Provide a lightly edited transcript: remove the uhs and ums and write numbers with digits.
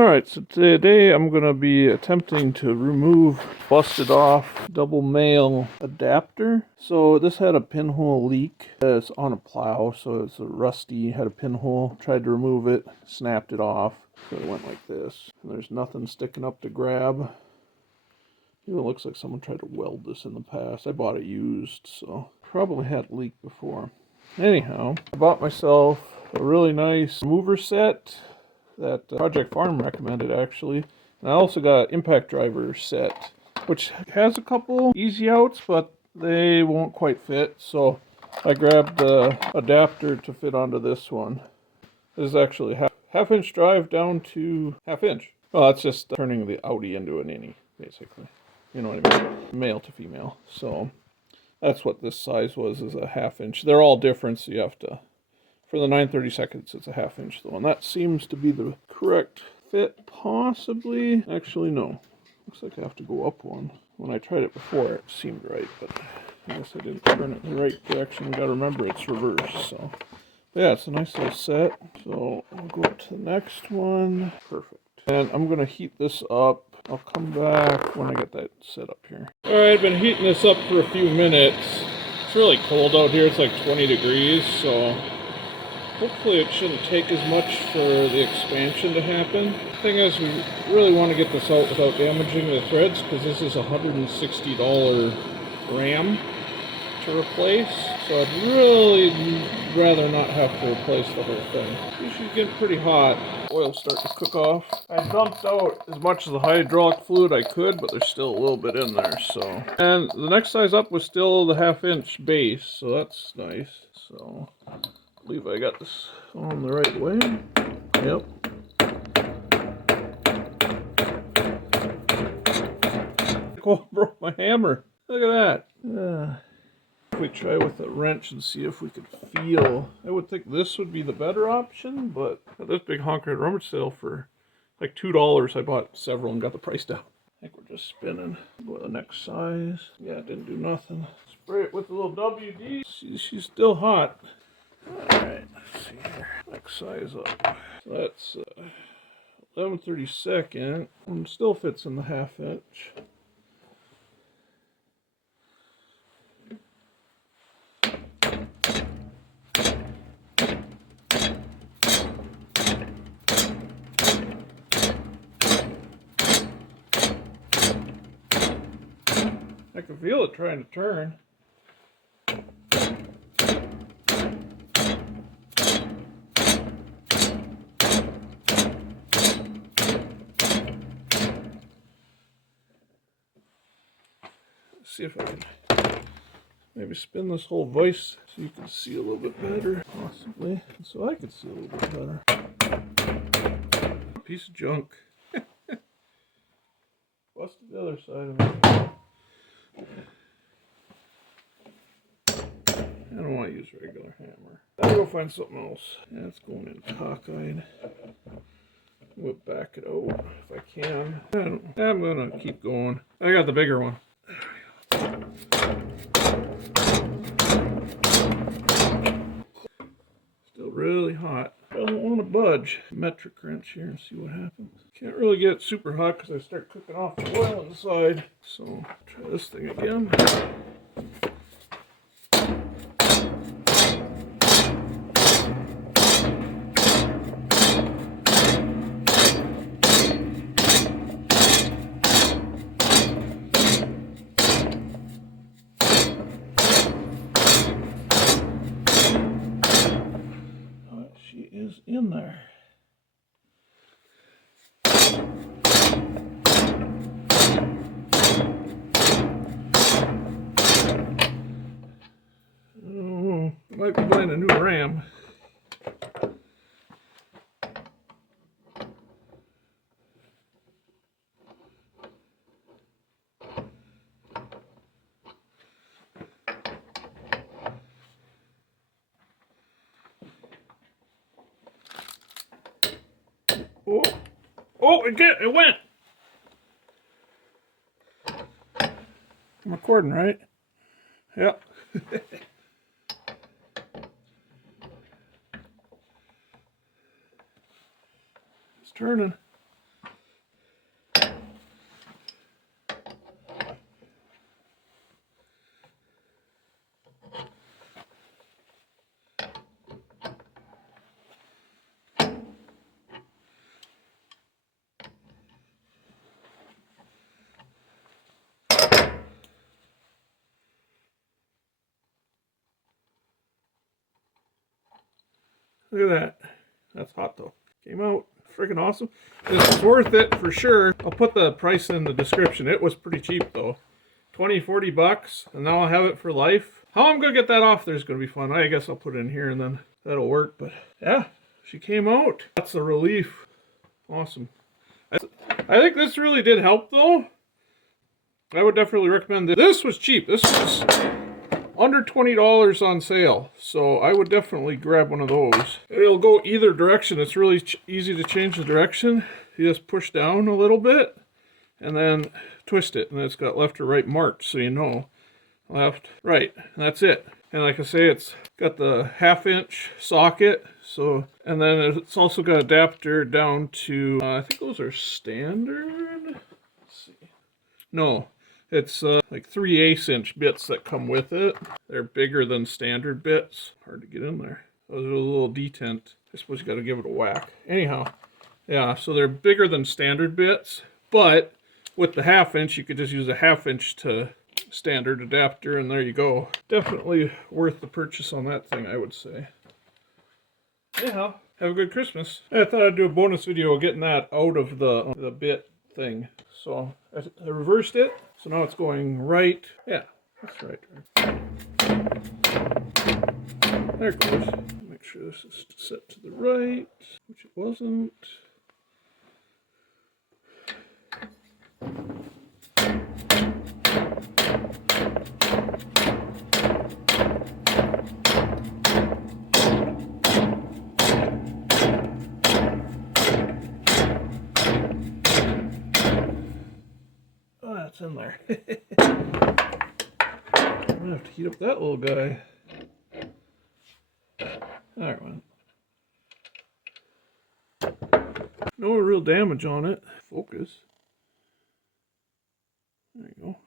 Alright, so today I'm going to be attempting to remove busted off double male adapter. So this had a pinhole leak. It's on a plow, so it's a rusty, had a pinhole. Tried to remove it, snapped it off. So it went like this. And there's nothing sticking up to grab. Even looks like someone tried to weld this in the past. I bought it used, so probably had a leak before. Anyhow, I bought myself a really nice mover set that Project Farm recommended, actually. And I also got impact driver set, which has a couple easy outs, but they won't quite fit. So I grabbed the adapter to fit onto this one. This is actually half inch drive down to half inch. Well, that's just turning the Audi into an innie, basically. You know what I mean? Male to female. So that's what this size was, is a half inch. They're all different, so you have to... For the 9/32, it's a half inch though, and that seems to be the correct fit, possibly. Actually, no. Looks like I have to go up one. When I tried it before, it seemed right, but I guess I didn't turn it in the right direction. Gotta remember it's reversed, so. But yeah, it's a nice little set. So I'll go up to the next one. Perfect. And I'm gonna heat this up. I'll come back when I get that set up here. Alright, I've been heating this up for a few minutes. It's really cold out here. It's like 20 degrees, so hopefully it shouldn't take as much for the expansion to happen. The thing is, we really want to get this out without damaging the threads, because this is a $160 ram to replace. So I'd really rather not have to replace the whole thing. She's getting pretty hot. Oil's starting to cook off. I dumped out as much of the hydraulic fluid I could, but there's still a little bit in there, so. And the next size up was still the half inch base, so that's nice. So I believe I got this on the right way. Yep. Oh, broke my hammer. Look at that. If we try with a wrench and see if we could feel. I would think this would be the better option, but at this big honker at rummage sale for like $2, I bought several and got the price down. I think we're just spinning. Go to the next size. Yeah, it didn't do nothing. Spray it with a little WD. She's still hot. Alright, let's see here. Next size up. So that's 11/32 and still fits in the half inch. I can feel it trying to turn. See if I can maybe spin this whole vise so you can see a little bit better, possibly. So I can see a little bit better. Piece of junk. Busted the other side of it. I don't want to use a regular hammer. I'll go find something else. Yeah, it's going in cockeyed. We'll back it out if I can. I'm gonna keep going. I got the bigger one. Still really hot. I don't want to budge. Metric wrench here and see what happens. Can't really get it super hot because I start cooking off the oil inside. So try this thing again. Is in there. Oh, might be buying a new ram. Oh, it went! I'm recording, right? Yep. It's turning. Look at that. That's hot though. Came out freaking awesome. This is worth it for sure. I'll put the price in the description. It was pretty cheap though. 20-40 bucks, and now I'll have it for life. How I'm gonna get that off there's gonna be fun. I guess I'll put it in here and then that'll work. But yeah, she came out. That's a relief. Awesome. I think this really did help though. I would definitely recommend this. This was cheap. This was under $20 on sale, so I would definitely grab one of those. It'll go either direction. It's really easy to change the direction. You just push down a little bit and then twist it, and it's got left or right marked, so you know. Left, right, and that's it. And like I say, it's got the 1/2-inch socket, so, and then it's also got adapter down to, I think those are standard. Let's see. No, it's like 3/8-inch bits that come with it. They're bigger than standard bits. Hard to get in there. Those are a little detent. I suppose you got to give it a whack. Anyhow, yeah, so they're bigger than standard bits, but with the 1/2-inch, you could just use a 1/2-inch to standard adapter, and there you go. Definitely worth the purchase on that thing, I would say. Anyhow, have a good Christmas. I thought I'd do a bonus video getting that out of the bit thing. So I reversed it, so now it's going right. Yeah, that's right. There it goes. Make sure this is set to the right, which it wasn't. That's in there. I'm gonna have to heat up that little guy. There it went. No real damage on it. Focus. There you go.